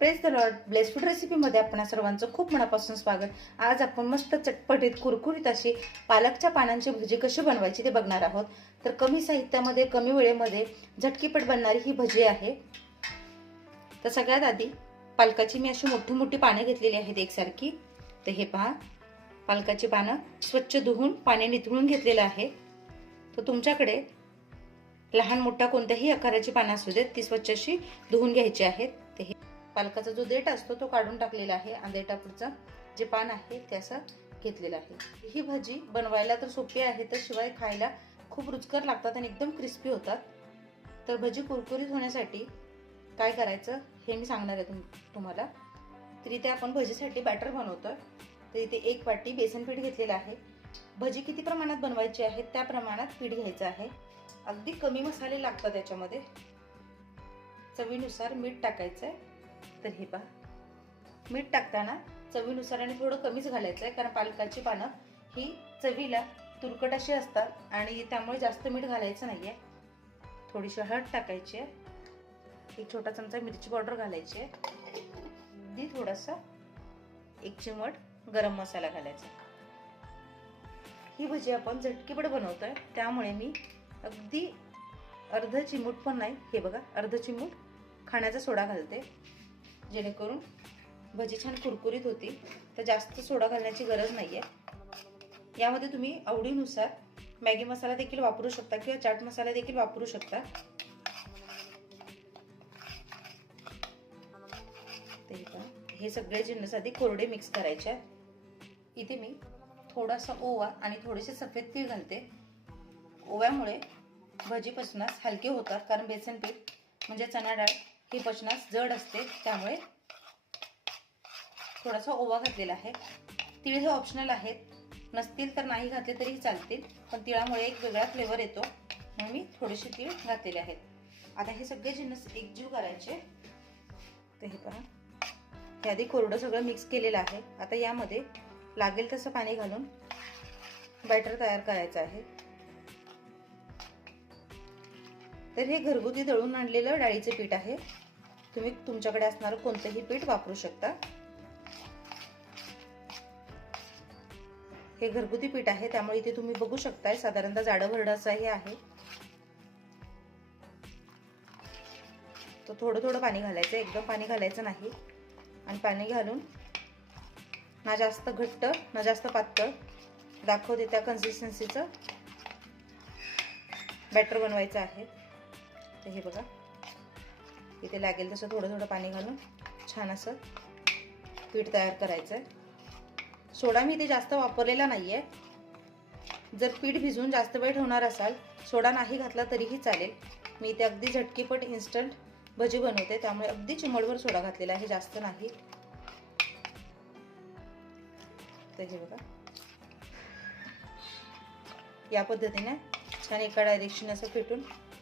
Press the lord. Bless food रेसिपीमध्ये आपण सर्वांचं खूप मनापासून स्वागत. आज आपण मस्त चटपटीत कुरकुरीत अशी पालकच्या पानांची भजी कशी बनवायची ते बघणार आहोत. तर कमी साहित्यामध्ये कमी वेळेमध्ये झटकीपट बनणारी ही भजी आहे. तर सगळ्यात आधी पालकाची मी अशी मोठी मोठी पाने घेतलेली आहेत एकसारखी. तर हे पहा, पालकाची पानं स्वच्छ धुवून पाणी निथळून घेतलेलं आहे. तर तुमच्याकडे लहान मोठा कोणत्याही आकाराची पानं असू देत, ती स्वच्छ अशी धुवून घ्यायची आहेत. ते हे पालकाचा जो देठ असतो तो काढून टाकलेला आहे आणि देठापुढचा जे पान आहे ते असं घेतलेलं आहे. ही भाजी बनवायला तर सोपी आहे, तर शिवाय खायला खूप रुचकर लागतात आणि एकदम क्रिस्पी होतात. तर भजी कुरकुरीत होण्यासाठी काय करायचं हे मी सांगणार आहे तुम्हाला. तर इथे आपण भजीसाठी बॅटर बनवतोय. तर इथे 1 वाटी बेसन पीठ घेतलेलं आहे. भजी किती प्रमाणात बनवायची आहे त्या प्रमाणात पीठ घ्यायचं आहे. अगदी कमी मसाले लागतात याच्यामध्ये. चवीनुसार मीठ टाकायचं आहे. तर हे पहा, मीठ टाकताना चवीनुसार आणि थोडं कमीच घालायचं आहे, कारण पालकाची पानं ही चवीला तुरकट अशी असतात आणि त्यामुळे जास्त मीठ घालायचं नाहीये. थोडीशी हळद टाकायची आहे. 1 छोटा चमचा मिरची पावडर घालायची आहे. अगदी थोडासा 1 चिमट गरम मसाला घालायचा. ही भजी आपण झटकीपट बनवतोय, त्यामुळे मी अगदी अर्ध चिमूट पण नाही, हे बघा अर्ध चिमूट खाण्याचा सोडा घालते, जेणेकरून भजी छान कुरकुरीत होती. तर जास्त सोडा घालण्याची गरज नाहीये. यामध्ये तुम्ही आवडीनुसार मॅगी मसाला देखील वापरू शकता किंवा चाट मसाला देखील वापरू शकता. हे सगळे जिन्नस आधी कोरडे मिक्स करायचे. इथे मी थोडासा ओवा आणि थोडेसे सफेद तीळ घालते. ओव्यामुळे भजी पचनास हलके होतात, कारण बेसन पीठ म्हणजे चणा डाळ ही पचनास जड असते, त्यामुळे थोडासा ओवा घातलेला आहे. तीळ हे ऑप्शनल आहेत, नसतील तर नाही घातले तरीही चालतील, पण तिळामुळे एक वेगळा फ्लेवर येतो म्हणून मी थोडेसे तीळ घातलेले आहेत. आता हे सगळे जिन्नस एकजीव करायचे. तर हे पहा, हे आधी कोरडं सगळं मिक्स केलेलं आहे. आता यामध्ये लागेल तसं पाणी घालून बॅटर तयार करायचं आहे. तर हे घरगुती दळून आणलेलं डाळीचे पीठ आहे. तुम्ही तुमच्याकडे असणारं कोणतंही पीठ वापरू शकता. हे घरगुती पीठ आहे, त्यामुळे इथे तुम्ही बघू शकताय साधारणतः जाडं भरडं असं हे आहे. तर थोडं थोडं पाणी घालायचं, एकदम पाणी घालायचं नाही. आणि पाणी घालून ना जास्त घट्ट ना जास्त पातळ, दाखवते त्या कन्सिस्टन्सीचं बॅटर बनवायचं आहे. तर हे बघा, इथे लागेल तसं थोडं थोडं पाणी घालून छान असं पीठ तयार करायचं आहे. सोडा मी इथे जास्त वापरलेला नाहीये. जर पीठ भिजून जास्त वेळ ठेवणार असाल, सोडा नाही घातला तरीही चालेल. मी इथे अगदी झटकीपट इन्स्टंट भजी बनवते, त्यामुळे अगदी चिमटभर सोडा घातलेला आहे, जास्त नाही. तर हे बघा, या पद्धतीने छान एका डायरेक्शन असं फेटून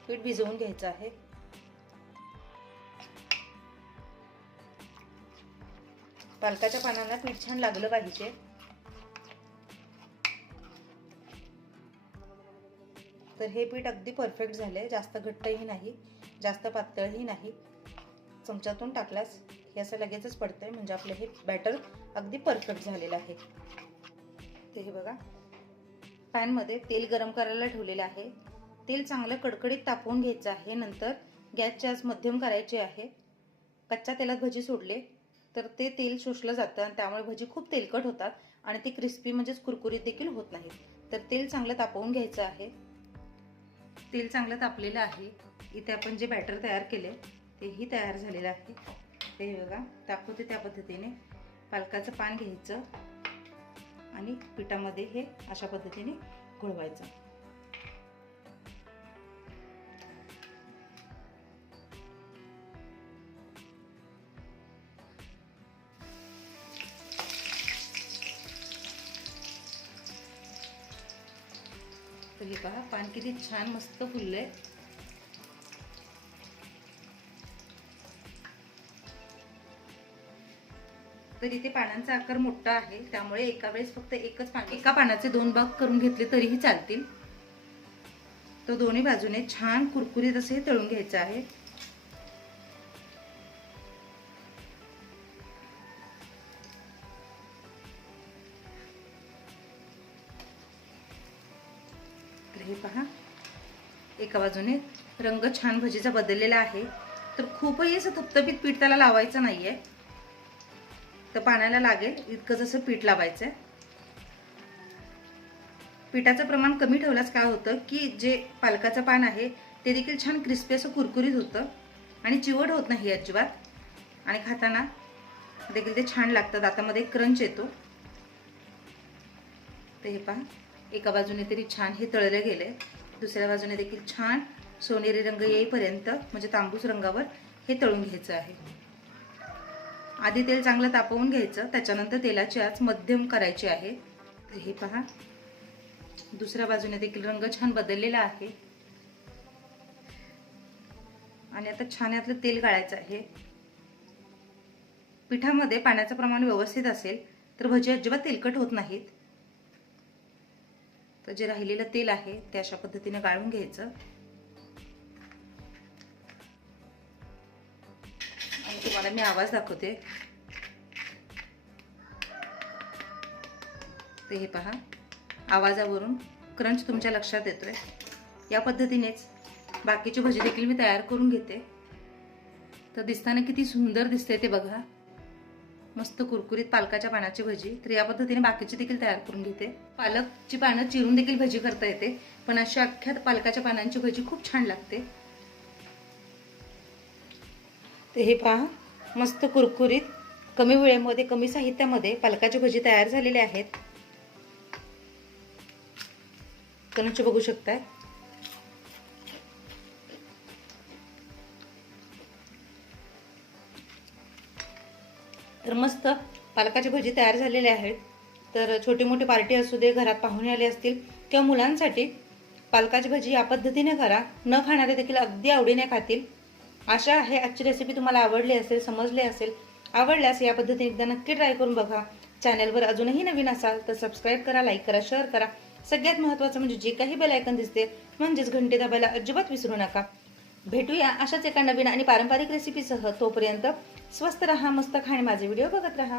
पीठ भिजवून घ्यायचं आहे. पालकाच्या पानांना पीठ छान लागलं पाहिजे. तर हे पीठ अगदी परफेक्ट झालंय. जास्त घट्टही नाही, जास्त पातळही नाही. चमच्यातून टाकल्यास हे असं लगेचच पडतंय, म्हणजे आपलं हे बॅटर अगदी परफेक्ट झालेलं आहे. ते हे बघा, पॅन मध्ये तेल गरम करायला ठेवलेलं आहे. तेल चांगलं कडकडीत तापवून घ्यायचं आहे. नंतर गॅसची आच मध्यम करायची आहे. कच्च्या तेलात भजी सोडले तर ते तेल शोषलं जातं आणि त्यामुळे भजी खूप तेलकट होतात आणि ती क्रिस्पी म्हणजेच कुरकुरीत देखील होत नाही. तर तेल चांगलं तापवून घ्यायचं आहे. तेल चांगलं तापलेलं आहे. इथे आपण जे बॅटर तयार केले तेही तयार झालेलं आहे. ते बघा, दाखवते त्या पद्धतीने पालकाचं पान घ्यायचं आणि पिठामध्ये हे अशा पद्धतीने घोळवायचं. तर हे पहा, पान किती छान मस्त फुललंय. तर इथे पानांचा आकार मोठा आहे, त्यामुळे एका वेळेस फक्त एका पानाचे 2 भाग करून घेतले तरीही चालतील. तो दोन्ही बाजूने छान कुरकुरीत असे तळून घ्यायचं आहे. हे पहा, एका बाजूने रंग छान भजीचा बदललेला आहे. तर खूपही असं थपथपीत पीठ त्याला लावायचं नाहीये, तर पाण्याला लागेल इतकं जसं पीठ लावायचं आहे. पिठाचं प्रमाण कमी ठेवल्यास काय होतं की जे पालकाचं पान आहे ते देखील छान क्रिस्पी असं कुरकुरीत होतं आणि चिवट होत नाही अजिबात, आणि खाताना देखील ते छान लागतं, दातामध्ये क्रंच येतो. तर हे पहा, एका बाजूने तरी छान हे तळले गेले, दुसऱ्या बाजूने देखील छान सोनेरी रंग येईपर्यंत म्हणजे तांबूस रंगावर हे तळून घ्यायचं आहे. आधी तेल चांगलं तापवून घ्यायचं, त्याच्यानंतर तेलाची आच मध्यम करायची आहे. तर हे पहा, दुसऱ्या बाजूने देखील रंग छान बदललेला आहे आणि आता छान यातलं तेल गाळायचं आहे. पिठामध्ये पाण्याचं प्रमाण व्यवस्थित असेल तर भजी अजिबात तेलकट होत नाहीत. तर जे राहिलेलं तेल आहे ते अशा पद्धतीने गाळून घ्यायचं आणि तुम्हाला मी आवाज दाखवते. ते हे पहा, आवाजावरून क्रंच तुमच्या लक्षात येतोय. या पद्धतीनेच बाकीची भजी देखील मी तयार करून घेते. तर दिसताना किती सुंदर दिसते ते बघा, मस्त कुरकुरीत पालकाच्या पानाची भजी. तर या पद्धतीने बाकीची देखील तयार करून घेते. पालकची पानं चिरून देखील भजी करता येते, पण अशा अख्ख्या पालकाच्या पानांची भजी खूप छान लागते. तर हे पहा, मस्त कुरकुरीत कमी वेळेमध्ये कमी साहित्यामध्ये पालकाची भजी तयार झालेली आहेत. क्रंच बघू शकताय. तर मस्त पालकाची भजी तयार झालेली आहेत. तर छोटी मोठी पार्टी असू दे, घरात पाहुणे आले असतील किंवा मुलांसाठी पालकाची भजी या पद्धतीने करा. न खाणारे देखील अगदी आवडीने खातील. आशा आहे आजची रेसिपी तुम्हाला आवडली असेल, समजली असेल. आवडल्यास या पद्धतीने एकदा नक्की ट्राय करून बघा. चॅनलवर अजूनही नवीन असाल तर सबस्क्राईब करा, लाईक करा, शेअर करा. सगळ्यात महत्त्वाचं म्हणजे जे काही बेल आयकॉन दिसते म्हणजेच घंटी दाबायला अजिबात विसरू नका. भेटूया अशाच एका नवीन आणि पारंपरिक रेसिपीसह. तोपर्यंत स्वस्त रहा, मस्त खा आणि माझे व्हिडिओ बघत रहा.